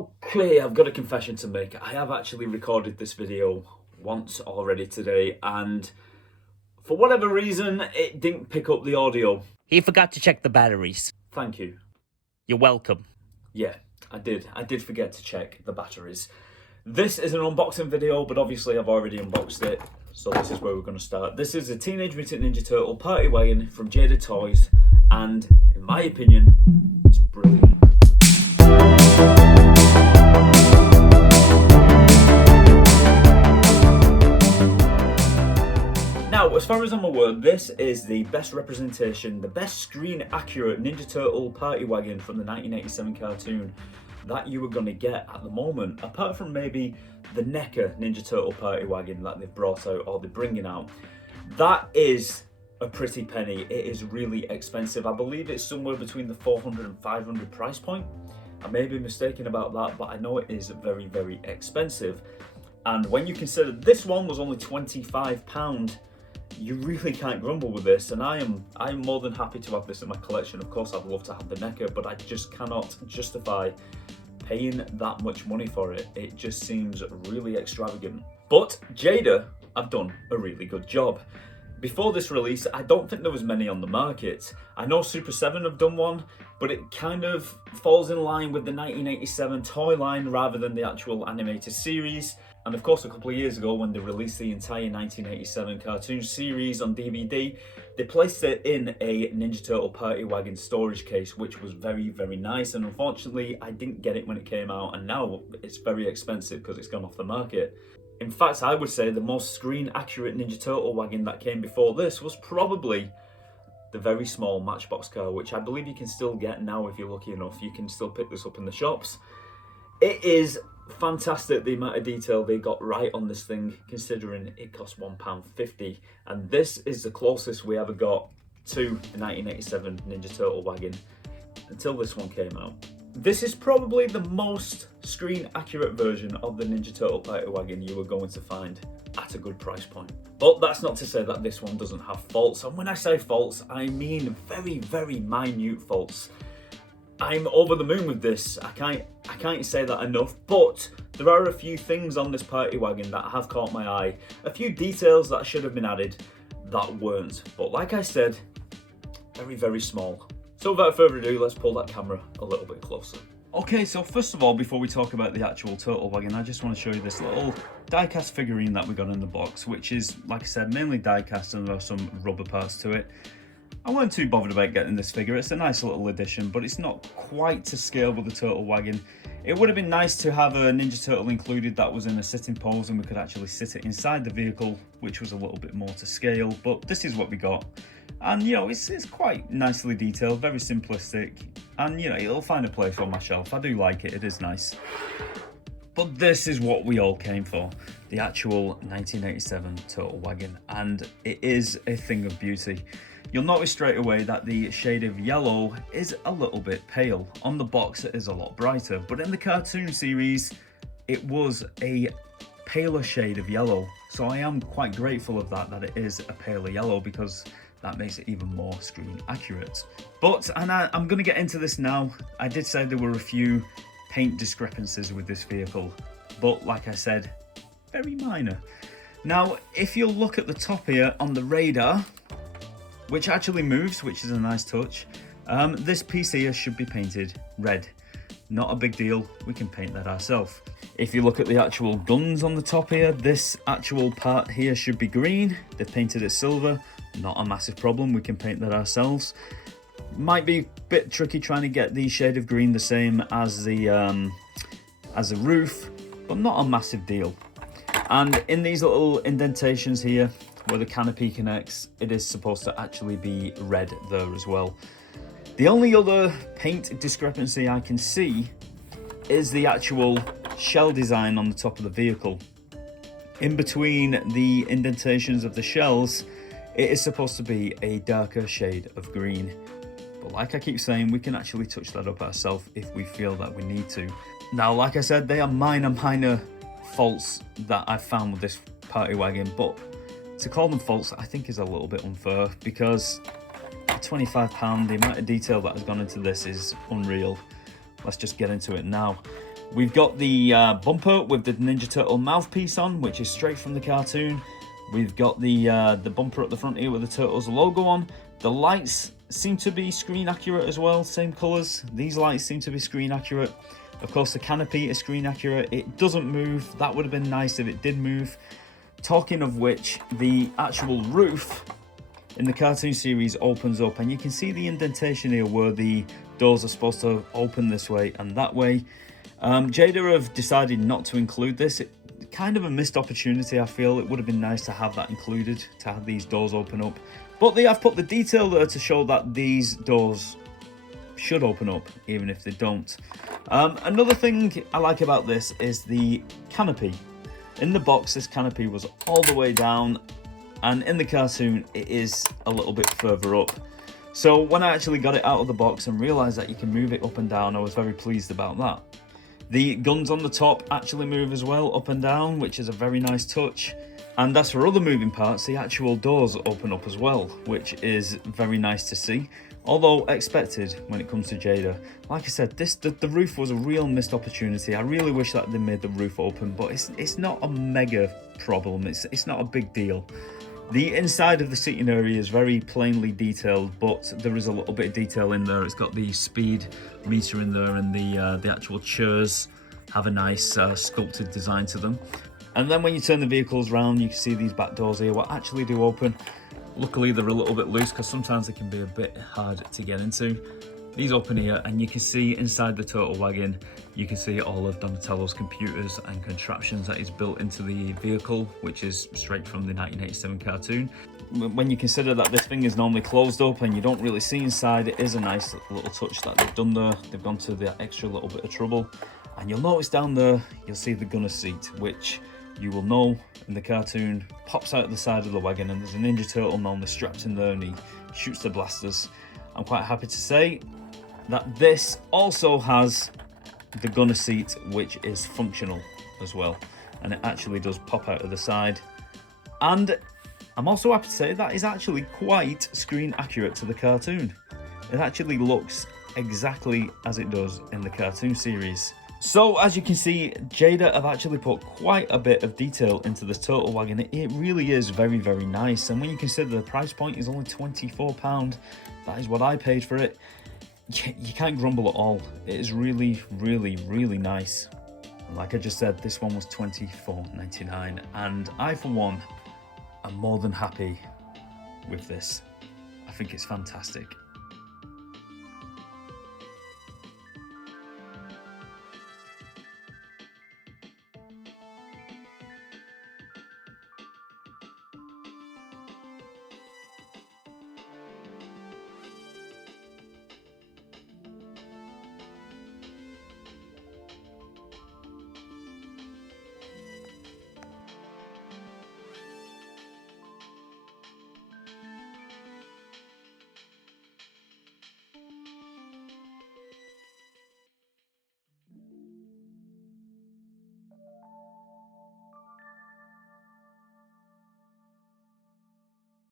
Okay, I've got a confession to make. I have actually recorded this video once already today, and for whatever reason, it didn't pick up the audio. He forgot to check the batteries. Thank you. You're welcome. Yeah, I did. I did forget to check the batteries. This is an unboxing video, but obviously I've already unboxed it, so this is where we're going to start. This is a Teenage Mutant Ninja Turtle Party Wagon from Jada Toys, and in my opinion, it's brilliant. Now, as far as I'm aware, this is the best representation, the best screen accurate Ninja Turtle Party Wagon from the 1987 cartoon that you were going to get at the moment, apart from maybe the NECA Ninja Turtle Party Wagon that they've brought out or they're bringing out. That is a pretty penny. It is really expensive. I believe it's somewhere between the 400 and 500 price point. I may be mistaken about that, but I know it is very, very expensive. And when you consider this one was only £25, you really can't grumble with this, and I'm more than happy to have this in my collection. Of course, I'd love to have the NECA, but I just cannot justify paying that much money for it. It just seems really extravagant. But Jada have done a really good job. Before this release, I don't think there was many on the market. I know Super 7 have done one, but it kind of falls in line with the 1987 toy line rather than the actual animated series. And of course, a couple of years ago, when they released the entire 1987 cartoon series on DVD, they placed it in a Ninja Turtle Party Wagon storage case, which was very, very nice. And unfortunately, I didn't get it when it came out, and now it's very expensive because it's gone off the market. In fact, I would say the most screen accurate Ninja Turtle wagon that came before this was probably the very small Matchbox car, which I believe you can still get now if you're lucky enough. You can still pick this up in the shops. It is fantastic the amount of detail they got right on this thing, considering it cost £1.50, and this is the closest we ever got to the 1987 Ninja Turtle wagon until this one came out. This is probably the most screen accurate version of the Ninja Turtle Party Wagon you were going to find at a good price point. But that's not to say that this one doesn't have faults, and when I say faults, I mean very, very minute faults. I'm over the moon with this. I can't say that enough, but there are a few things on this party wagon that have caught my eye. A few details that should have been added that weren't. But like I said, very, very small. So without further ado, let's pull that camera a little bit closer. Okay, so first of all, before we talk about the actual turtle wagon, I just want to show you this little die-cast figurine that we got in the box, which is, like I said, mainly die-cast, and there are some rubber parts to it. I weren't too bothered about getting this figure. It's a nice little addition, but it's not quite to scale with the turtle wagon. It would have been nice to have a Ninja Turtle included that was in a sitting pose and we could actually sit it inside the vehicle, which was a little bit more to scale, but this is what we got. And you know, it's quite nicely detailed, very simplistic, and you know, it'll find a place on my shelf. I do like it, it is nice. But this is what we all came for, the actual 1987 Turtle Wagon, and it is a thing of beauty. You'll notice straight away that the shade of yellow is a little bit pale. On the box it is a lot brighter, but in the cartoon series it was a paler shade of yellow. So I am quite grateful of that it is a paler yellow, because that makes it even more screen accurate. But, and I'm going to get into this now, I did say there were a few paint discrepancies with this vehicle, but like I said, very minor. Now, if you'll look at the top here on the radar, which actually moves, which is a nice touch, this piece here should be painted red. Not a big deal, we can paint that ourselves. If you look at the actual guns on the top here, this actual part here should be green. They've painted it silver, not a massive problem, we can paint that ourselves. Might be a bit tricky trying to get the shade of green the same as the roof, but not a massive deal. And in these little indentations here, where the canopy connects, it is supposed to actually be red there as well. The only other paint discrepancy I can see is the actual shell design on the top of the vehicle. In between the indentations of the shells, it is supposed to be a darker shade of green. But like I keep saying, we can actually touch that up ourselves if we feel that we need to. Now, like I said, they are minor faults that I've found with this party wagon, but to call them faults I think is a little bit unfair, because £25, the amount of detail that has gone into this is unreal. Let's just get into it now. We've got the bumper with the Ninja Turtle mouthpiece on, which is straight from the cartoon. We've got the bumper at the front here with the Turtles logo on. The lights seem to be screen accurate as well, same colours. These lights seem to be screen accurate. Of course, the canopy is screen accurate. It doesn't move. That would have been nice if it did move. Talking of which, the actual roof in the cartoon series opens up, and you can see the indentation here where the doors are supposed to open this way and that way. Jada have decided not to include this. Kind of a missed opportunity, I feel. It would have been nice to have that included, to have these doors open up. But they have put the detail there to show that these doors should open up, even if they don't. Another thing I like about this is the canopy. In the box, this canopy was all the way down, and in the cartoon, it is a little bit further up. So when I actually got it out of the box and realised that you can move it up and down, I was very pleased about that. The guns on the top actually move as well, up and down, which is a very nice touch. And as for other moving parts, the actual doors open up as well, which is very nice to see. Although expected when it comes to Jada. Like I said, the roof was a real missed opportunity. I really wish that they made the roof open, but it's not a mega problem. It's not a big deal. The inside of the seating area is very plainly detailed, but there is a little bit of detail in there. It's got the speed meter in there, and the actual chairs have a nice sculpted design to them. And then when you turn the vehicles around, you can see these back doors here, what actually do open. Luckily, they're a little bit loose because sometimes they can be a bit hard to get into. These open here, and you can see inside the Turtle Wagon, you can see all of Donatello's computers and contraptions that is built into the vehicle, which is straight from the 1987 cartoon. When you consider that this thing is normally closed up and you don't really see inside, it is a nice little touch that they've done there. They've gone to the extra little bit of trouble. And you'll notice down there, you'll see the gunner seat, which you will know in the cartoon pops out the side of the wagon, and there's a Ninja Turtle normally strapped in there, and he shoots the blasters. I'm quite happy to say that this also has the gunner seat, which is functional as well, and it actually does pop out of the side. And I'm also happy to say that is actually quite screen accurate to the cartoon. It actually looks exactly as it does in the cartoon series. So as you can see, Jada have actually put quite a bit of detail into this Turtle Wagon. It really is very, very nice. And when you consider the price point is only £24, that is what I paid for it, you can't grumble at all. It is really, really, really nice. And like I just said, this one was £24.99, and I, for one, am more than happy with this. I think it's fantastic.